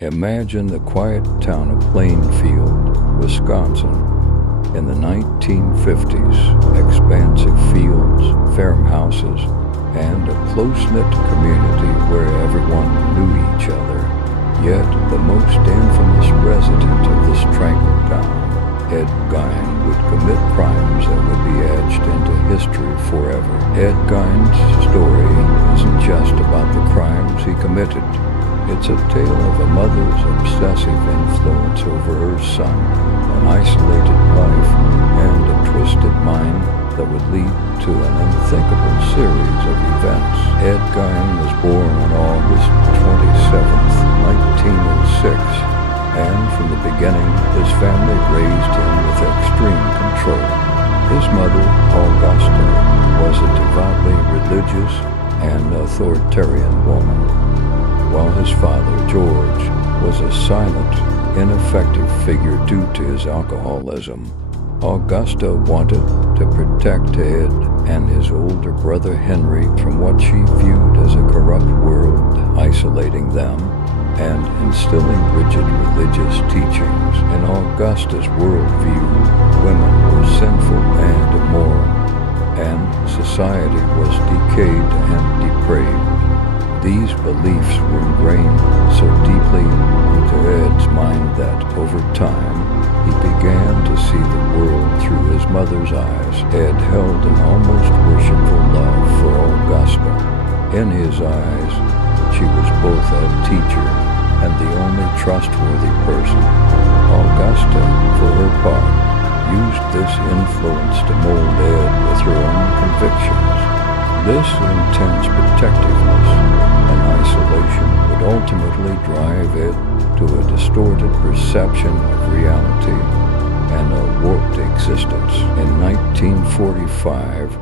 Imagine the quiet town of Plainfield, Wisconsin. In the 1950s, expansive fields, farmhouses, and a close-knit community where everyone knew each other. Yet the most infamous resident of this tranquil town, Ed Gein, would commit crimes that would be etched into history forever. Ed Gein's story isn't just about the crimes he committed. It's a tale of a mother's obsessive influence over her son, an isolated life, and a twisted mind that would lead to an unthinkable series of events. Ed Gein was born on August 27th, 1906, and from the beginning, his family raised him with extreme control. His mother, Augusta, was a devoutly religious and authoritarian woman, while his father, George, was a silent, ineffective figure due to his alcoholism. Augusta wanted to protect Ed and his older brother Henry from what she viewed as a corrupt world, isolating them and instilling rigid religious teachings. In Augusta's worldview, women were sinful and immoral, and society was decayed and depraved. These beliefs were ingrained so deeply into Ed's mind that, over time, he began to see the world through his mother's eyes. Ed held an almost worshipful love for Augusta. In his eyes, she was both a teacher and the only trustworthy person. Augusta, for her part, used this influence to mold Ed with her own convictions. This intense protectiveness and isolation would ultimately drive Ed to a distorted perception of reality and a warped existence. In 1945,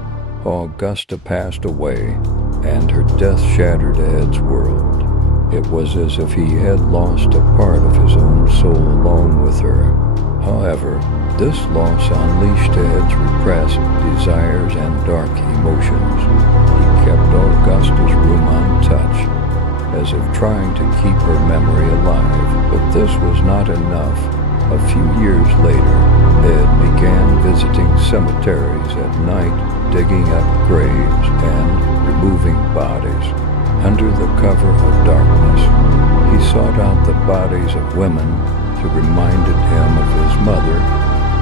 Augusta passed away, and her death shattered Ed's world. It was as if he had lost a part of his own soul along with her. However, this loss unleashed Ed's repressed desires and dark emotions. He kept Augusta's room untouched, as if trying to keep her memory alive. But this was not enough. A few years later, Ed began visiting cemeteries at night, digging up graves and removing bodies. Under the cover of darkness, he sought out the bodies of women who reminded him of his mother,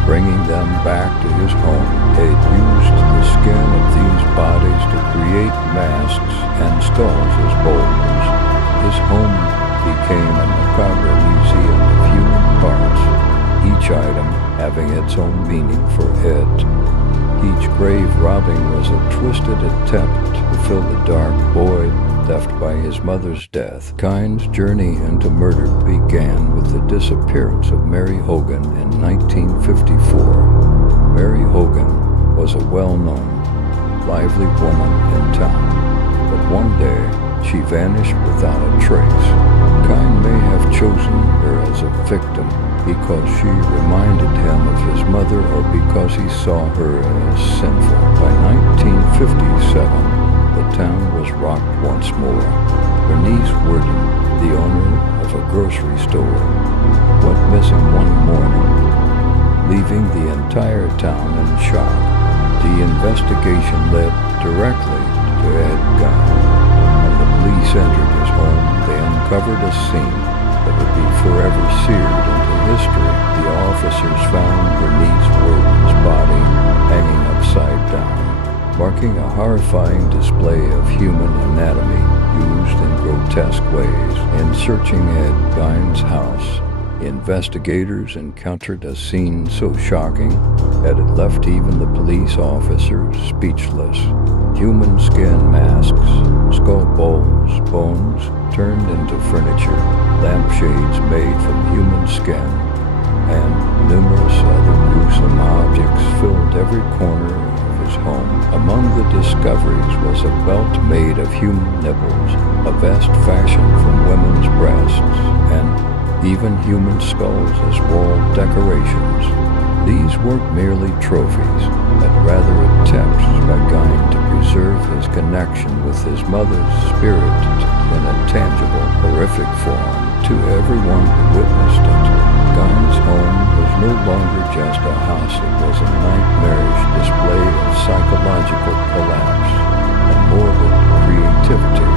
bringing them back to his home. Ed used the skin of these bodies to create masks and skulls as boulders. His home became a macabre museum of human parts, each item having its own meaning for Ed. Each grave robbing was a twisted attempt to fill the dark void left by his mother's death. Gein's journey into murder began with the disappearance of Mary Hogan in 1954. Mary Hogan was a well-known, lively woman in town, but one day she vanished without a trace. Gein may have chosen her as a victim because she reminded him of his mother or because he saw her as sinful. By 1957, the town was rocked once more. Bernice Worden, the owner of a grocery store, went missing one morning, leaving the entire town in shock. The investigation led directly to Ed Gein. When the police entered his home, they uncovered a scene that would be forever seared into history. The officers found Bernice Worden's body hanging upside down, marking a horrifying display of human anatomy used in grotesque ways. In searching Ed Gein's house, investigators encountered a scene so shocking that it left even the police officers speechless. Human skin masks, skull bowls, bones turned into furniture, lampshades made from human skin, and numerous other gruesome objects filled every corner of his home. Among the discoveries was a belt made of human nipples, a vest fashioned from women's breasts, and even human skulls as wall decorations. These weren't merely trophies, but rather attempts by Gein to preserve his connection with his mother's spirit in a tangible, horrific form. to everyone who witnessed it, Gein's home was no longer just a house. It was a nightmarish display of psychological collapse and morbid creativity.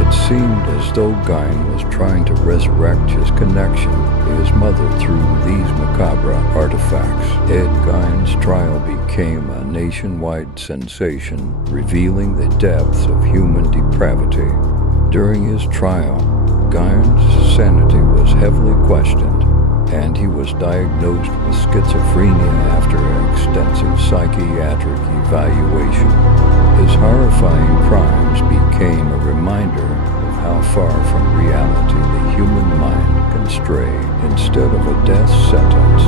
It seemed as though Gein was trying to resurrect his connection to his mother through these macabre artifacts. Ed Gein's trial became a nationwide sensation, revealing the depths of human depravity. During his trial, Gein's sanity was heavily questioned, and he was diagnosed with schizophrenia after extensive psychiatric evaluation. His horrifying crimes became a reminder of how far from reality the human mind can stray. Instead of a death sentence,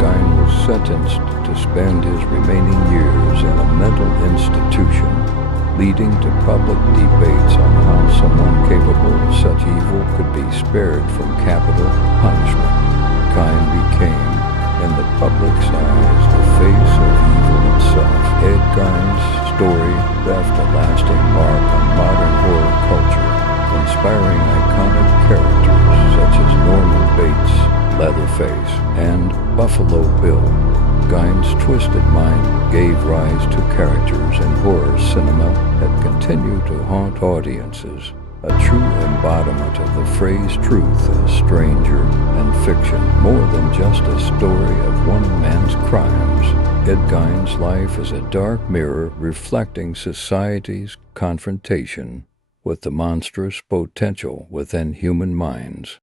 Gein was sentenced to spend his remaining years in a mental institution, leading to public debates on how someone capable of such evil could be spared from capital punishment. Gein became, in the public's eyes, the face of evil itself. Ed Gein's story left a lasting mark on modern horror culture, inspiring iconic characters such as Norman Bates, Leatherface, and Buffalo Bill. Gein's twisted mind gave rise to characters in horror cinema that continue to haunt audiences, a true embodiment of the phrase truth is stranger than fiction, more than just a story of one man's crimes. Ed Gein's life is a dark mirror reflecting society's confrontation with the monstrous potential within human minds.